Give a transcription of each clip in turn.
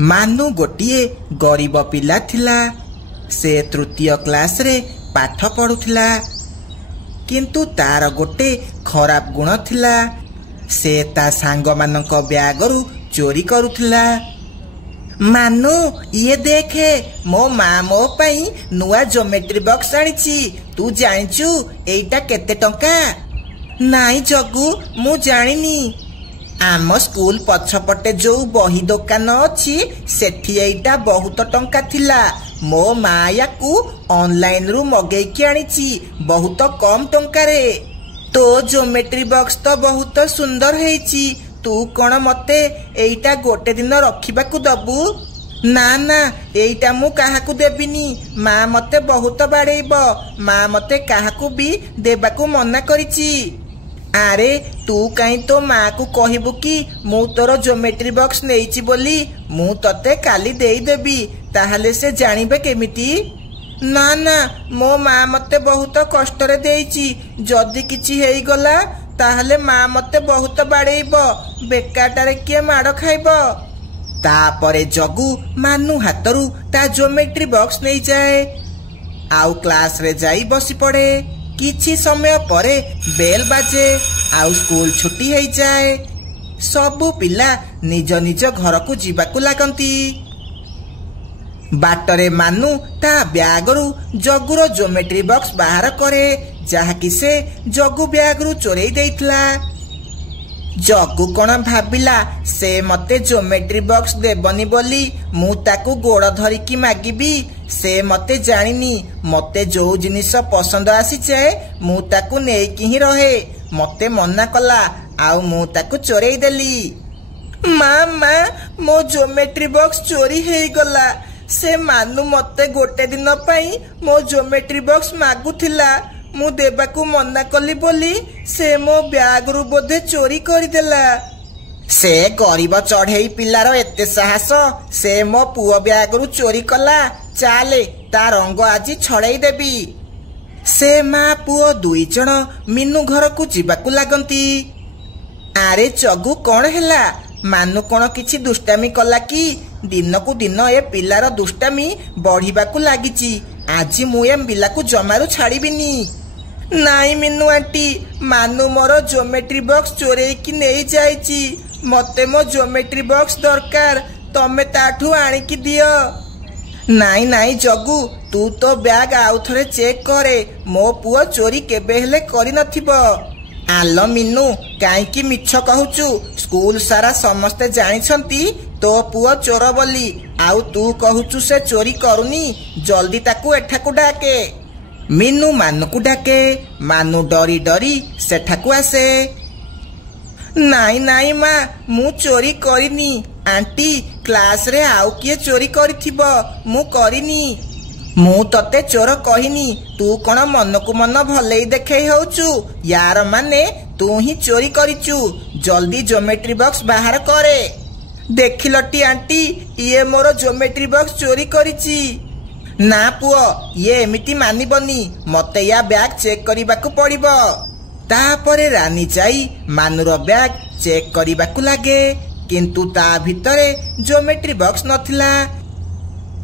ମାନୁ गोटे गरीब पिला थिला। से तृतीय क्लास रे पाठ पढ़ुथिला, किंतु तार गोटे खराब गुण थिला। से ता सांग मानक ब्यागरु चोरी करुथिला। मानु ये देखे, मो माँ मो पई नुआ ज्योमेट्री बॉक्स आनिछि। तू जानिचु एइटा केते टंका? नाई जगू, मु जानिनी। आम स्कूल पछपटे जो बही दुकान अछि सेठी एइटा बहुत टंका थिला। मो माँ याकू ऑनलाइन रु मगेकी आनिछि बहुत कम टंका रे। तो ज्योमेट्री बॉक्स तो बहुत सुंदर हेछि। तू कौन मते एइटा गोटे दिन रखिबाकू दबू? ना ना, एइटा मु काहाकू देबिनी। माँ मते बहुत बाड़ेइब। माँ मते काहाकू भी देबाकू मना करिछि। आरे तू कहीं तो माँ को कहबू कि मु तोर ज्योमेट्री बॉक्स नेइछि बोली। मु तते काली देई देबी, ताहले से जानिबे केमिति? ना ना, मो माँ मते बहुत कष्ट रे देइछि। जदि किछि हेई गला ताहले माँ मते बहुत बाड़ेइब। बेकारटारे किए माड़ खाइब? तापरे जगू मानू हातरू ता ज्योमेट्री बॉक्स नहीं जाए। आउ क्लास रे जाई बसी पड़े। किछि समय परे बेल बाजे, आउ स्कूल छुट्टी हो जाए। सबु पिला निज निज घर को जीवाकू लागंती। बाटरे मानू ता ब्यागरु जगुर ज्योमेट्री बॉक्स बाहर करे, जहाँकि से जगू ब्यागरु चोरई देइथला। जगू कौन भाविला से मते ज्योमेट्री बॉक्स देबनी बोली मु ताकू गोड़ धरिकी मागिबी? से मते जानिनी। मते जो जिनिस पसंद आसीचे मु ताकू नेकी ही रहे। मते मना कला, आउ मु ताकू चोरई देली। माँ माँ, मो ज्योमेट्री बॉक्स चोरी हेई गला। से मानू मते गोटे दिन पई मो ज्योमेट्री बॉक्स मागुथिला। मु देबाकू मना कली बोली से मो ब्याग रु बोधे चोरी करदेला। से गरीब चढ़ेई पिलार एते साहस। से मो पुओ ब्याग रु चोरी कला। चाले ता रंग आज छड़ेई देबी। से माँ पुओ दुई जण मीनू घर को जीवाकू लागंती। आरे चगू कौन हैला? मानू कौन किछि दुष्टामी कला कि? दिन को दिन ए पिलार दुष्टामी बढ़िबाकू लागिछि। आज मु ए पिलाकू जमारू छाड़ीबिनी। नाई मीनू आंटी, मानू मोर ज्योमेट्री बॉक्स चोरई की नहीं जाइछि। मते मो ज्योमेट्री बॉक्स दरकार, तमे ताठू आनिकी दियो। नाई नाई जगू, तू तो ब्याग आउ थरे चेक करे। मो पुओ चोरी केबे हेले करि नथिबो। आलो मीनू, काईकी मिछ कहूचु? स्कूल सारा समस्ते जानिछंती तो पुओ चोर बोली। आउ तू कहूचु से चोरी करुनी? जल्दी ताकू एठाकू डाके। मीनू मानू को डाके। मानू डरी डरी सेठाकू आसे। नाई नाई माँ, मु चोरी करिनी। आंटी, क्लास रे आउ किए चोरी करिथिबो? मु करिनी। मु तते चोर कहिनी। तू कौन मन को मन भलेई देखेई होचु? यार माने तू ही चोरी करिचु। जल्दी ज्योमेट्री बॉक्स बाहर करे। देखिलटी आंटी, ये मोर ज्योमेट्री बॉक्स चोरी करिची। ना पुओ, ये एमिति मानिबनी। मते या बैग चेक करिबाकू पड़िबो। तापरे रानी जाई मानुर बैग चेक करिबाकू लागे, किंतु ता भितरे ज्योमेट्री बॉक्स नथिला।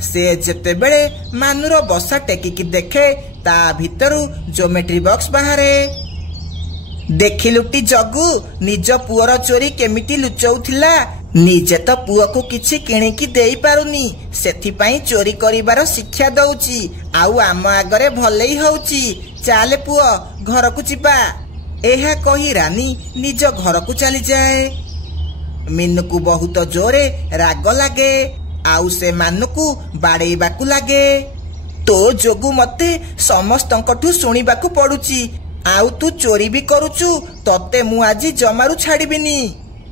से जेते बेले मानुर बसा टेकिकी देखे ता भितरु ज्योमेट्री बॉक्स बाहरे। देखिलुटी जगू, निज पुअर चोरी केमिति लुचौथिला। निजे तो पुओ को किछि किणिकी देई पारुनी, सेथिपाई चोरी करिबार शिक्षा दउची। आउ आम आगरे भलेई होउची। चाले पुओ, घर को जिबा। एहा कही रानी निज घर को चली जाए। मीनू को बहुत जोरे राग लागे। आउ से मानू को बाड़ेइबाकू लागे। तो जोगु मते समस्तंकठू सुनिबाकू पड़ुची। आउ तू चोरी भी करुचु, तते मु आजी जमारू छाड़ीबिनी।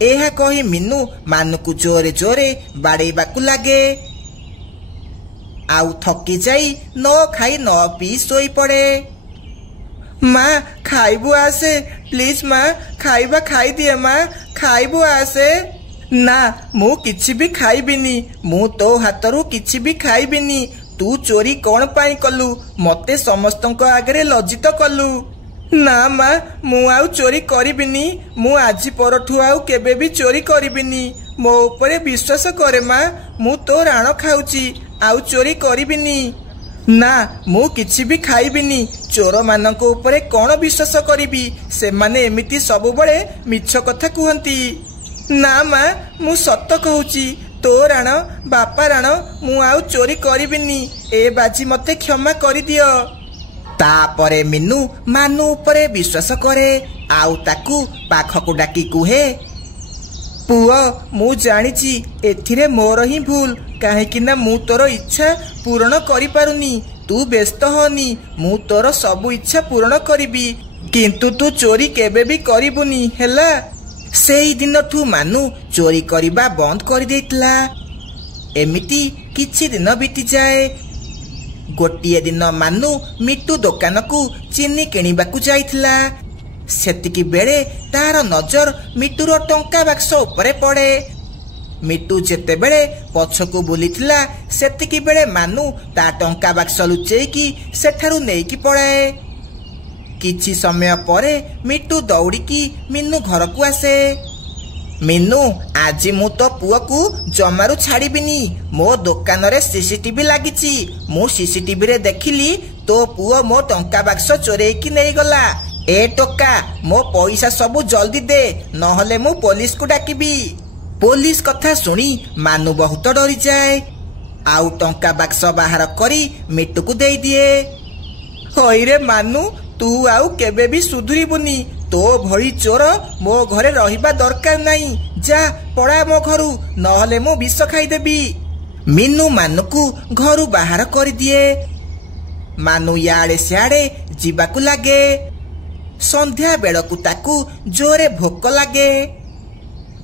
एहा कही मीनू मानू को जोरे जोरे बाड़ेइबाकू लागे। आउ थकी जाई न खाई न पी सोई पड़े। माँ खाइबू आसे, प्लीज माँ खाइबा खाई दिए। माँ खाइबू आसे। ना, मु किछि भी खाइबिनी। मु तो हाथरू किछि भी खाइबिनी। तू चोरी कौन पाई कलु? मते समस्तंको आगरे लज्जित कलु। ନା ମା, ମୁଁ ଆଉ ଚୋରି କରିବିନି। ମୁଁ ଆଜି ପରଠୁ ଆଉ କେବେ ବି ଚୋରି କରିବିନି। ମୋ ଉପରେ ବିଶ୍ୱାସ କରେ ମା, ମୁଁ ତୋ ରାଣ ଖାଉଛି, ଆଉ ଚୋରି କରିବିନି। ନା, ମୁଁ କିଛି ବି ଖାଇବିନି। ଚୋରମାନଙ୍କ ଉପରେ କ'ଣ ବିଶ୍ୱାସ କରିବି? ସେମାନେ ଏମିତି ସବୁବେଳେ ମିଛ କଥା କୁହନ୍ତି। ନା ମା, ମୁଁ ସତ କହୁଛି, ତୋ ରାଣ, ବାପା ରାଣ, ମୁଁ ଆଉ ଚୋରି କରିବିନି। ଏ ବାଜି ମତେ କ୍ଷମା କରିଦିଅ। ତାପରେ ମିନୁ ମାନୁ ଉପରେ ବିଶ୍ୱାସ କରେ, ଆଉ ତାକୁ ପାଖକୁ ଡାକି କୁହେ, ପୁଅ, ମୁଁ ଜାଣିଛି ଏଥିରେ ମୋର ହିଁ ଭୁଲ, କାହିଁକି ନା ମୁଁ ତୋର ଇଚ୍ଛା ପୂରଣ କରିପାରୁନି। ତୁ ବ୍ୟସ୍ତ ହନି, ମୁଁ ତୋର ସବୁ ଇଚ୍ଛା ପୂରଣ କରିବି, କିନ୍ତୁ ତୁ ଚୋରି କେବେ ବି କରିବୁନି, ହେଲା? ସେଇ ଦିନଠୁ ମାନୁ ଚୋରି କରିବା ବନ୍ଦ କରିଦେଇଥିଲା। ଏମିତି କିଛି ଦିନ ବିତିଯାଏ। ଗୋଟିଏ ଦିନ ମାନୁ ମିଟୁ ଦୋକାନକୁ ଚିନି କିଣିବାକୁ ଯାଇଥିଲା। ସେତିକି ବେଳେ ତାର ନଜର ମିଟୁର ଟଙ୍କା ବାକ୍ସ ଉପରେ ପଡ଼େ। ମିଟୁ ଯେତେବେଳେ ପଛକୁ ବୁଲିଥିଲା, ସେତିକି ବେଳେ ମାନୁ ତା ଟଙ୍କା ବାକ୍ସ ଲୁଚେଇକି ସେଠାରୁ ନେଇକି ପଳାଏ। କିଛି ସମୟ ପରେ ମିଟୁ ଦୌଡ଼ିକି ମିନୁ ଘରକୁ ଆସେ। ମିନୁ, ଆଜି ମୁଁ ତୋ ପୁଅକୁ ଜମାରୁ ଛାଡ଼ିବିନି। ମୋ ଦୋକାନରେ ସିସିଟିଭି ଲାଗିଛି। ମୁଁ ସିସିଟିଭିରେ ଦେଖିଲି ତୋ ପୁଅ ମୋ ଟଙ୍କା ବାକ୍ସ ଚୋରେଇକି ନେଇଗଲା। ଏ ଟୋକା, ମୋ ପଇସା ସବୁ ଜଲ୍ଦି ଦେ, ନହେଲେ ମୁଁ ପୋଲିସକୁ ଡାକିବି। ପୋଲିସ କଥା ଶୁଣି ମାନୁ ବହୁତ ଡରିଯାଏ, ଆଉ ଟଙ୍କା ବାକ୍ସ ବାହାର କରି ମିଟୁକୁ ଦେଇଦିଏ। ହଇରେ ମାନୁ, ତୁ ଆଉ କେବେ ବି ସୁଧୁରିବୁନି। ତୋ ଭଳି ଚୋର ମୋ ଘରେ ରହିବା ଦରକାର ନାହିଁ। ଯା, ପଳା ମୋ ଘରୁ, ନହେଲେ ମୁଁ ବିଷ ଖାଇଦେବି। ମିନୁ ମାନୁକୁ ଘରୁ ବାହାର କରିଦିଏ। ମାନୁ ଇଆଡ଼େ ସିଆଡ଼େ ଯିବାକୁ ଲାଗେ। ସନ୍ଧ୍ୟା ବେଳକୁ ତାକୁ ଜୋରେ ଭୋକ ଲାଗେ।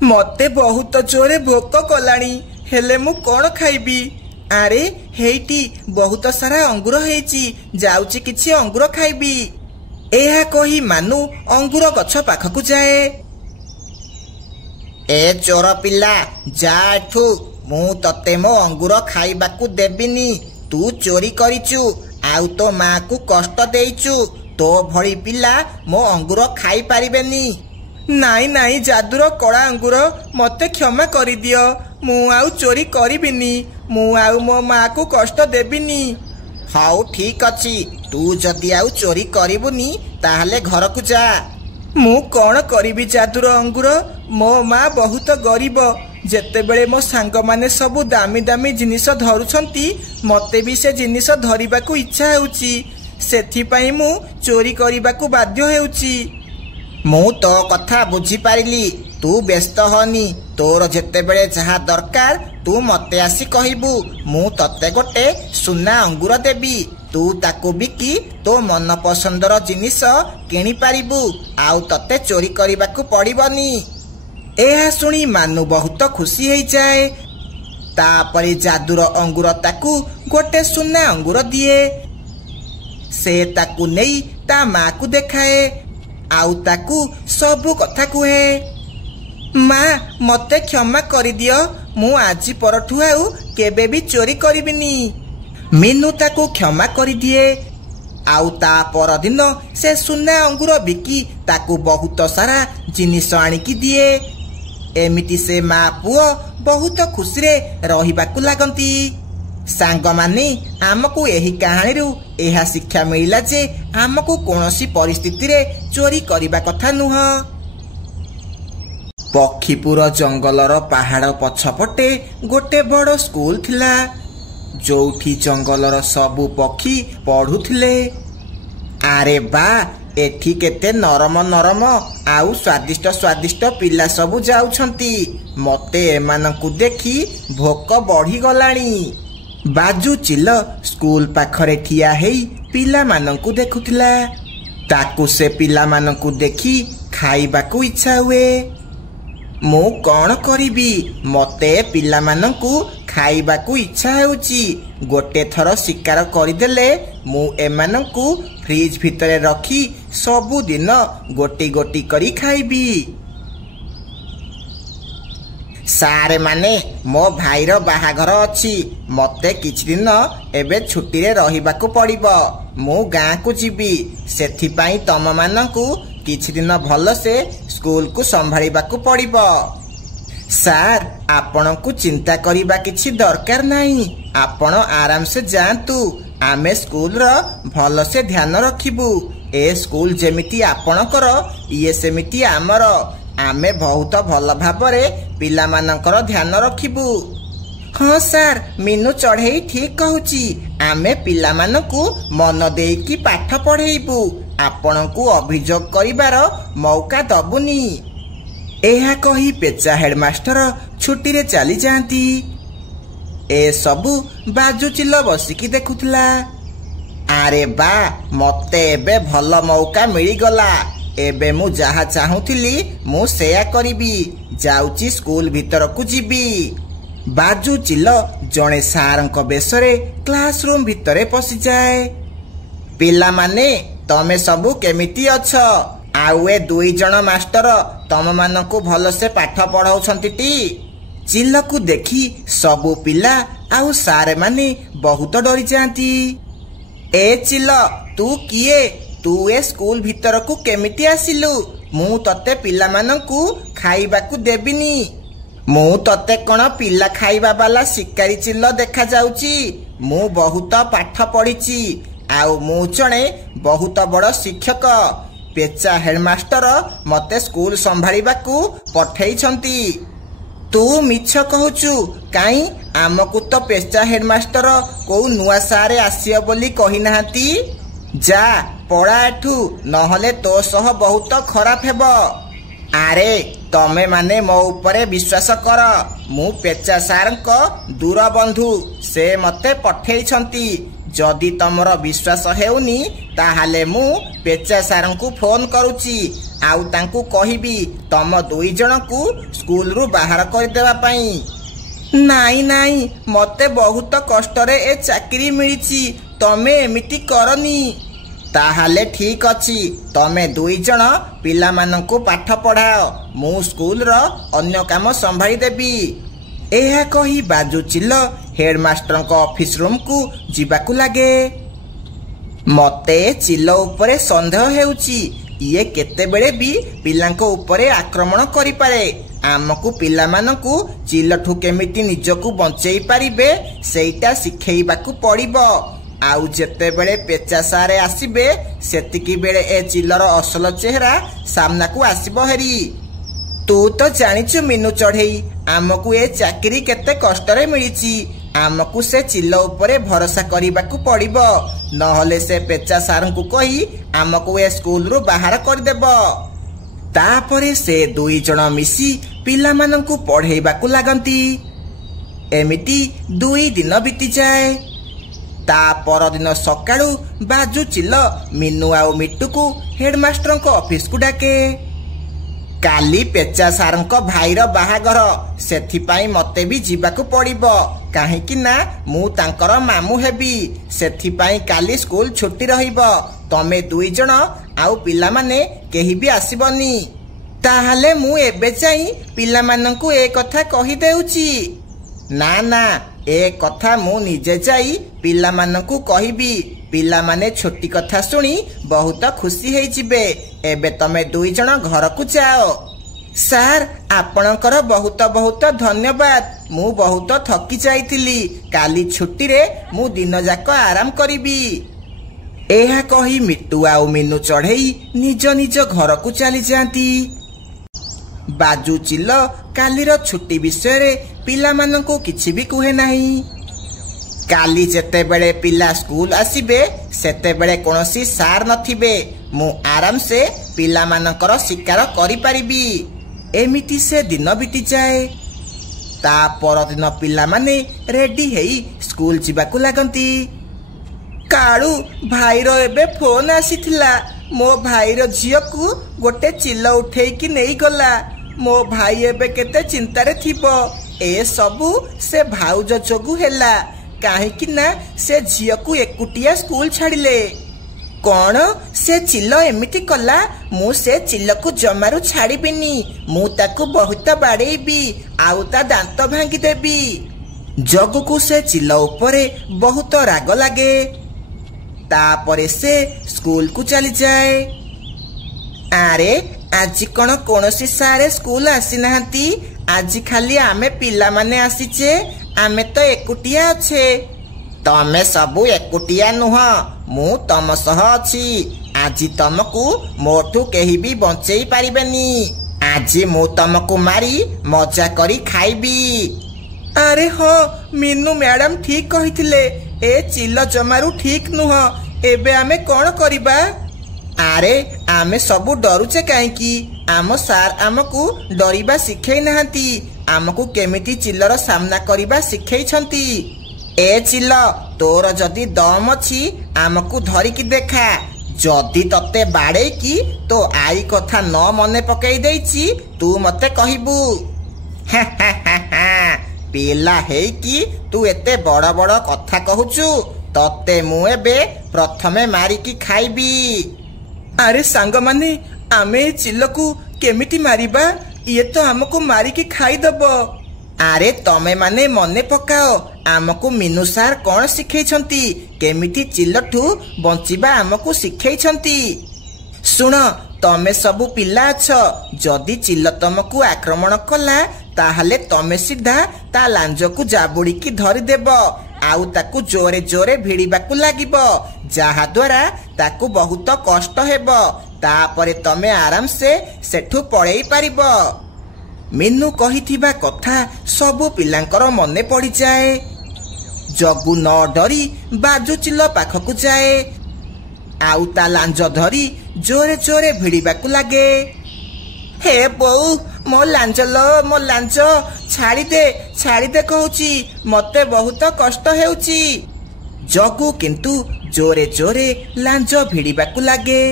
ମତେ ବହୁତ ଜୋରେ ଭୋକ କଲାଣି, ହେଲେ ମୁଁ କ'ଣ ଖାଇବି? ଆରେ ହେଇଟି ବହୁତ ସାରା ଅଙ୍ଗୁର ହେଇଛି, ଯାଉଛି କିଛି ଅଙ୍ଗୁର ଖାଇବି। ଏହା କହି ମାନୁ ଅଙ୍ଗୁର ଗଛ ପାଖକୁ ଯାଏ। ଏ ଚୋର ପିଲା, ଯା ଏଠୁ, ମୁଁ ତତେ ମୋ ଅଙ୍ଗୁର ଖାଇବାକୁ ଦେବିନି। ତୁ ଚୋରି କରିଛୁ, ଆଉ ତୋ ମାକୁ କଷ୍ଟ ଦେଇଛୁ। ତୋ ଭଳି ପିଲା ମୋ ଅଙ୍ଗୁର ଖାଇପାରିବେନି। ନାଇଁ ନାଇଁ, ଯାଦୁର କଳା ଅଙ୍ଗୁର, ମତେ କ୍ଷମା କରିଦିଅ। ମୁଁ ଆଉ ଚୋରି କରିବିନି। ମୁଁ ଆଉ ମୋ ମାକୁ କଷ୍ଟ ଦେବିନି। ହଉ ଠିକ ଅଛି, ତୁ ଯଦି ଆଉ ଚୋରି କରିବୁନି ତାହେଲେ ଘରକୁ ଯା। ମୁଁ କ'ଣ କରିବି ଯାଦୁର ଅଙ୍ଗୁର? ମୋ ମା ବହୁତ ଗରିବ। ଯେତେବେଳେ ମୋ ସାଙ୍ଗମାନେ ସବୁ ଦାମୀ ଦାମୀ ଜିନିଷ ଧରୁଛନ୍ତି, ମତେ ବି ସେ ଜିନିଷ ଧରିବାକୁ ଇଚ୍ଛା ହେଉଛି। ସେଥିପାଇଁ ମୁଁ ଚୋରି କରିବାକୁ ବାଧ୍ୟ ହେଉଛି। ମୁଁ ତୋ କଥା ବୁଝିପାରିଲି, ତୁ ବ୍ୟସ୍ତ ହନି। ତୋର ଯେତେବେଳେ ଯାହା ଦରକାର ତୁ ମତେ ଆସି କହିବୁ। ମୁଁ ତତେ ଗୋଟେ ସୁନା ଅଙ୍ଗୁର ଦେବି। ତୁ ତାକୁ ବିକି ତୋ ମନ ପସନ୍ଦର ଜିନିଷ କିଣିପାରିବୁ, ଆଉ ତତେ ଚୋରି କରିବାକୁ ପଡ଼ିବନି। ଏହା ଶୁଣି ମାନୁ ବହୁତ ଖୁସି ହେଇଯାଏ। ତାପରେ ଯାଦୁର ଅଙ୍ଗୁର ତାକୁ ଗୋଟେ ସୁନା ଅଙ୍ଗୁର ଦିଏ। ସେ ତାକୁ ନେଇ ତା ମାକୁ ଦେଖାଏ, ଆଉ ତାକୁ ସବୁ କଥା କୁହେ। ମା, ମତେ କ୍ଷମା କରିଦିଅ। ମୁଁ ଆଜି ପରଠୁ ଆଉ କେବେ ବି ଚୋରି କରିବିନି। ମିନୁ ତାକୁ କ୍ଷମା କରିଦିଏ, ଆଉ ତା ପରଦିନ ସେ ସୁନା ଅଙ୍ଗୁର ବିକି ତାକୁ ବହୁତ ସାରା ଜିନିଷ ଆଣିକି ଦିଏ। ଏମିତି ସେ ମା ପୁଅ ବହୁତ ଖୁସିରେ ରହିବାକୁ ଲାଗନ୍ତି। ସାଙ୍ଗମାନେ, ଆମକୁ ଏହି କାହାଣୀରୁ ଏହା ଶିକ୍ଷା ମିଳିଲା ଯେ ଆମକୁ କୌଣସି ପରିସ୍ଥିତିରେ ଚୋରି କରିବା କଥା ନୁହଁ। ପକ୍ଷୀପୁର ଜଙ୍ଗଲର ପାହାଡ଼ ପଛପଟେ ଗୋଟେ ବଡ଼ ସ୍କୁଲ ଥିଲା, ଯୋଉଠି ଜଙ୍ଗଲର ସବୁ ପକ୍ଷୀ ପଢୁଥିଲେ। ଆରେ ବା, ଏଠି କେତେ ନରମ ନରମ ଆଉ ସ୍ୱାଦିଷ୍ଟ ସ୍ୱାଦିଷ୍ଟ ପିଲା ସବୁ ଯାଉଛନ୍ତି। ମତେ ଏମାନଙ୍କୁ ଦେଖି ଭୋକ ବଢିଗଲାଣି। ବାଜୁ ଚିଲ ସ୍କୁଲ ପାଖରେ ଠିଆ ହେଇ ପିଲାମାନଙ୍କୁ ଦେଖୁଥିଲା। ତାକୁ ସେ ପିଲାମାନଙ୍କୁ ଦେଖି ଖାଇବାକୁ ଇଚ୍ଛା ହୁଏ। ମୁଁ କ'ଣ କରିବି? ମତେ ପିଲାମାନଙ୍କୁ ଖାଇବାକୁ ଇଚ୍ଛା ହେଉଛି। ଗୋଟେ ଥର ଶିକାର କରିଦେଲେ ମୁଁ ଏମାନଙ୍କୁ ଫ୍ରିଜ ଭିତରେ ରଖି ସବୁଦିନ ଗୋଟି ଗୋଟି କରି ଖାଇବି। ସାର୍ ମାନେ ମୋ ଭାଇର ବାହାଘର ଅଛି, ମତେ କିଛି ଦିନ ଏବେ ଛୁଟିରେ ରହିବାକୁ ପଡ଼ିବ। ମୁଁ ଗାଁକୁ ଯିବି, ସେଥିପାଇଁ ତମମାନଙ୍କୁ କିଛି ଦିନ ଭଲସେ ସ୍କୁଲକୁ ସମ୍ଭାଳିବାକୁ ପଡ଼ିବ। ସାର୍, ଆପଣଙ୍କୁ ଚିନ୍ତା କରିବା କିଛି ଦରକାର ନାହିଁ। ଆପଣ ଆରାମସେ ଯାଆନ୍ତୁ, ଆମେ ସ୍କୁଲର ଭଲସେ ଧ୍ୟାନ ରଖିବୁ। ଏ ସ୍କୁଲ ଯେମିତି ଆପଣଙ୍କର, ଇଏ ସେମିତି ଆମର। ଆମେ ବହୁତ ଭଲ ଭାବରେ ପିଲାମାନଙ୍କର ଧ୍ୟାନ ରଖିବୁ। ହଁ ସାର୍, ମିନୁ ଚଢ଼େଇ ଠିକ କହୁଛି। ଆମେ ପିଲାମାନଙ୍କୁ ମନ ଦେଇକି ପାଠ ପଢ଼େଇବୁ। ଆପଣଙ୍କୁ ଅଭିଯୋଗ କରିବାର ମୌକା ଦବୁନି। ଏହା କହି ପେଚା ହେଡମାଷ୍ଟର ଛୁଟିରେ ଚାଲିଯାଆନ୍ତି। ଏସବୁ ବାଜୁଚିଲ ବସିକି ଦେଖୁଥିଲା। ଆରେ ବା, ମତେ ଏବେ ଭଲ ମୌକା ମିଳିଗଲା। ଏବେ ମୁଁ ଯାହା ଚାହୁଁଥିଲି ମୁଁ ସେୟା କରିବି। ଯାଉଛି ସ୍କୁଲ ଭିତରକୁ ଯିବି। ବାଜୁଚିଲ ଜଣେ ସାରଙ୍କ ବେଶରେ କ୍ଲାସ ରୁମ ଭିତରେ ପଶିଯାଏ। ପିଲାମାନେ, ତମେ ସବୁ କେମିତି ଅଛ? ଆଉ ଏ 2 ଜଣ ମାଷ୍ଟର ତମମାନଙ୍କୁ ଭଲସେ ପାଠ ପଢ଼ାଉଛନ୍ତି ଟି? ଚିଲକୁ ଦେଖି ସବୁ ପିଲା ଆଉ ସାର୍ ମାନେ ବହୁତ ଡରିଯାଆନ୍ତି। ଏ ଚିଲ, ତୁ କିଏ? ତୁ ଏ ସ୍କୁଲ ଭିତରକୁ କେମିତି ଆସିଲୁ? ମୁଁ ତତେ ପିଲାମାନଙ୍କୁ ଖାଇବାକୁ ଦେବିନି। ମୁଁ ତତେ କଣ ପିଲା ଖାଇବା ବାଲା ଶିକାରୀ ଚିଲ ଦେଖାଯାଉଛି? ମୁଁ ବହୁତ ପାଠ ପଢ଼ିଛି, ଆଉ ମୁଁ ଜଣେ ବହୁତ ବଡ଼ ଶିକ୍ଷକ। ପେଚା ହେଡମାଷ୍ଟର ମତେ ସ୍କୁଲ ସମ୍ଭାଳିବାକୁ ପଠେଇଛନ୍ତି। ତୁ ମିଛ କହୁଛୁ। କାଇଁ, ଆମକୁ ତ ପେଚା ହେଡମାଷ୍ଟର କୋଉ ନୂଆ ସାରେ ଆସିବ ବୋଲି କହିନାହାନ୍ତି। ଯା, ପଳା ଏଠୁ, ନହେଲେ ତୋ ସହ ବହୁତ ଖରାପ ହେବ। ଆରେ, ତମେ ମାନେ ମୋ ଉପରେ ବିଶ୍ୱାସ କର। ମୁଁ ପେଚା ସାରଙ୍କ ଦୂର ବନ୍ଧୁ। ସେ ମତେ ପଠେଇଛନ୍ତି। ଯଦି ତମର ବିଶ୍ୱାସ ହେଉନି, ତାହେଲେ ମୁଁ ପେଚା ସାରଙ୍କୁ ଫୋନ କରୁଛି, ଆଉ ତାଙ୍କୁ କହିବି ତମ 2 ଜଣଙ୍କୁ ସ୍କୁଲରୁ ବାହାର କରିଦେବା ପାଇଁ। ନାଇଁ ନାଇଁ, ମତେ ବହୁତ କଷ୍ଟରେ ଏ ଚାକିରି ମିଳିଛି। ତମେ ଏମିତି କରନି। ତାହେଲେ ଠିକ ଅଛି, ତମେ 2 ଜଣ ପିଲାମାନଙ୍କୁ ପାଠ ପଢ଼ାଅ। ମୁଁ ସ୍କୁଲର ଅନ୍ୟ କାମ ସମ୍ଭାଳି ଦେବି। ଏହା କହି ବାଜୁଚିଲ ହେଡମାଷ୍ଟରଙ୍କ ଅଫିସ ରୁମକୁ ଯିବାକୁ ଲାଗେ। ମତେ ଚିଲ ଉପରେ ସନ୍ଦେହ ହେଉଛି। ଇଏ କେତେବେଳେ ବି ପିଲାଙ୍କ ଉପରେ ଆକ୍ରମଣ କରିପାରେ। ଆମକୁ ପିଲାମାନଙ୍କୁ ଚିଲଠୁ କେମିତି ନିଜକୁ ବଞ୍ଚେଇ ପାରିବେ ସେଇଟା ଶିଖେଇବାକୁ ପଡ଼ିବ। ଆଉ ଯେତେବେଳେ ପେଚା ସାରେ ଆସିବେ, ସେତିକି ବେଳେ ଏ ଚିଲର ଅସଲ ଚେହେରା ସାମ୍ନାକୁ ଆସିବ ହେରି। ତୁ ତ ଜାଣିଛୁ ମିନୁ ଚଢ଼େଇ, ଆମକୁ ଏ ଚାକିରି କେତେ କଷ୍ଟରେ ମିଳିଛି। ଆମକୁ ସେ ଚିଲ ଉପରେ ଭରସା କରିବାକୁ ପଡ଼ିବ, ନହେଲେ ସେ ପେଚା ସାରଙ୍କୁ କହି ଆମକୁ ଏ ସ୍କୁଲରୁ ବାହାର କରିଦେବ। ତାପରେ ସେ 2 ଜଣ ମିଶି ପିଲାମାନଙ୍କୁ ପଢ଼େଇବାକୁ ଲାଗନ୍ତି। ଏମିତି 2 ଦିନ ବିତିଯାଏ। ତା ପରଦିନ ସକାଳୁ ବାଜୁଚିଲ ମିନୁ ଆଉ ମିଟୁକୁ ହେଡମାଷ୍ଟରଙ୍କ ଅଫିସକୁ ଡାକେ। କାଲି ପେଚା ସାରଙ୍କ ଭାଇର ବାହାଘର, ସେଥିପାଇଁ ମତେ ବି ଯିବାକୁ ପଡ଼ିବ। କାହିଁକି ନା ମୁଁ ତାଙ୍କର ମାମୁଁ ହେବି। ସେଥିପାଇଁ କାଲି ସ୍କୁଲ ଛୁଟି ରହିବ। ତମେ 2 ଜଣ ଆଉ ପିଲାମାନେ କେହି ବି ଆସିବନି। ତାହେଲେ ମୁଁ ଏବେ ଯାଇ ପିଲାମାନଙ୍କୁ ଏ କଥା କହିଦେଉଛି। ନା ନା, ଏ କଥା ମୁଁ ନିଜେ ଯାଇ ପିଲାମାନଙ୍କୁ କହିବି। ପିଲାମାନେ ଛୋଟି କଥା ଶୁଣି ବହୁତ ଖୁସି ହେଇଯିବେ। ଏବେ ତମେ 2 ଜଣ ଘରକୁ ଯାଅ। ସାର୍, ଆପଣଙ୍କର ବହୁତ ବହୁତ ଧନ୍ୟବାଦ। ମୁଁ ବହୁତ ଥକି ଯାଇଥିଲି। କାଲି ଛୁଟିରେ ମୁଁ ଦିନଯାକ ଆରାମ କରିବି। ଏହା କହି ମିଟୁ ଆଉ ମିନୁ ଚଢ଼େଇ ନିଜ ନିଜ ଘରକୁ ଚାଲିଯାଆନ୍ତି। ବାଜୁଚିଲ କାଲିର ଛୁଟି ବିଷୟରେ ପିଲାମାନଙ୍କୁ କିଛି ବି କୁହେ ନାହିଁ। କାଲି ଯେତେବେଳେ ପିଲା ସ୍କୁଲ ଆସିବେ, ସେତେବେଳେ କୌଣସି ସାର୍ ନଥିବେ। ମୁଁ ଆରାମସେ ପିଲାମାନଙ୍କର ଶିକାର କରିପାରିବି। ଏମିତି ସେ ଦିନ ବିତିଯାଏ। ତା ପରଦିନ ପିଲାମାନେ ରେଡି ହେଇ ସ୍କୁଲ ଯିବାକୁ ଲାଗନ୍ତି। କାଳୁ, ଭାଇର ଏବେ ଫୋନ ଆସିଥିଲା। ମୋ ଭାଇର ଝିଅକୁ ଗୋଟେ ଚିଲ ଉଠେଇକି ନେଇଗଲା। ମୋ ଭାଇ ଏବେ କେତେ ଚିନ୍ତାରେ ଥିବ। ଏସବୁ ସେ ଭାଉଜ ଯୋଗୁ ହେଲା। କାହିଁକି ନା ସେ ଝିଅକୁ ଏକୁଟିଆ ସ୍କୁଲ ଛାଡ଼ିଲେ। कौन से चिल एमिति कला मु से चिल को जमारू छाड़ीबिनी मु ताकू बहुत बाड़ेबी आउ ता दांत भांगी देबी। जग्गू को से चिल उपरे बहुत राग लागे। तापरे से स्कूल को चली जाए। आरे आज कौन कौनसी सारे स्कूल आसी नाहंती आज खाली आमे पिला माने आसीचे आमे तो एकुटिया अच्छे। तमे सबू एकुटिया नुह मु तम सह अछि आज तमको मोठू केही भी बंचेई पारिबेनी। आज मु तमको मारी मजा करी खाइबी। अरे हाँ मीनू मैडम ठीक कहिथिले ए चिल जमारू ठीक नुह एबे आमे कौन करिबा। आरे आमे सबू डरुचे काईकी आम सार आमको डरिबा शिखै नाहंती आमको केमिति चिल्लर सामना करिबा शिखैछंती। ए चिल तोर जदि दम अछि आमको धरिकी देखा जदि तते बाड़े की तो आई कथा न मने पकई देछि तू मते कहिबू। पिला हेई की तू एते बड़ बड़ कथा कहूचु तते मु एबे प्रथमे मारिकी खाइबी। अरे सांग माने आमे चिल्ल को केमिति मारिबा ये तो हमको मारिकी खाइदब। आरे तमे माने मने पकाओ आमको मीनू सार कौन शिखैछंती केमिति चिल्लठू बंचिबा आमको शिखैछंती। सुन तमे सबू पिला अछ जदि चिल्ल तमको आक्रमण कला ताहले तमे सीधा ता लांज को जाबुड़ी की धरी देब आउ ताकू जोरे जोरे भिड़ीबाकू लागिब जहा द्वारा ताकू बहुत कष्ट हेब। तापरे तमे आराम से सेठू पळेई पारिब। मीनू कहिथिबा कथा सबू पिलांकर मने पड़ी जाए। जग्गू न डरी बाजू चिल्ल पाखकू जाए आउ ता लांज धरी जोरे जोरे भिड़ीबाकू लागे। हे बोऊ मो लांज लो मो लांज छाड़ी दे कहूची मते बहुत कष्ट हेउची। जग्गू किंतु जोरे जोरे लांज भिड़ीबाकू लागे।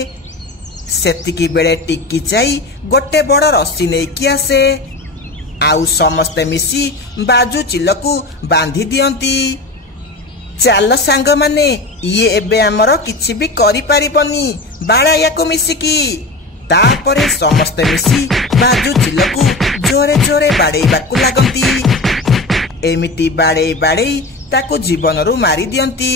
सेतिकी बेले टिकी जाई गोटे बड़ रस्सी नेकी आसे आउ समस्ते मिसी बाजू चिल्लकू बांधी दियंती। चाल सांग माने ये एबे हमर किछि भी करि पारिबनी बाड़ा याको मिसिकी। तापरे समस्ते मिसी बाजू चिल्लकू जोरे जोरे बाड़ेइबाकू लागंती। एमिति बाड़ेई बाड़ेई ताकू जीवनरू मारी दियंती।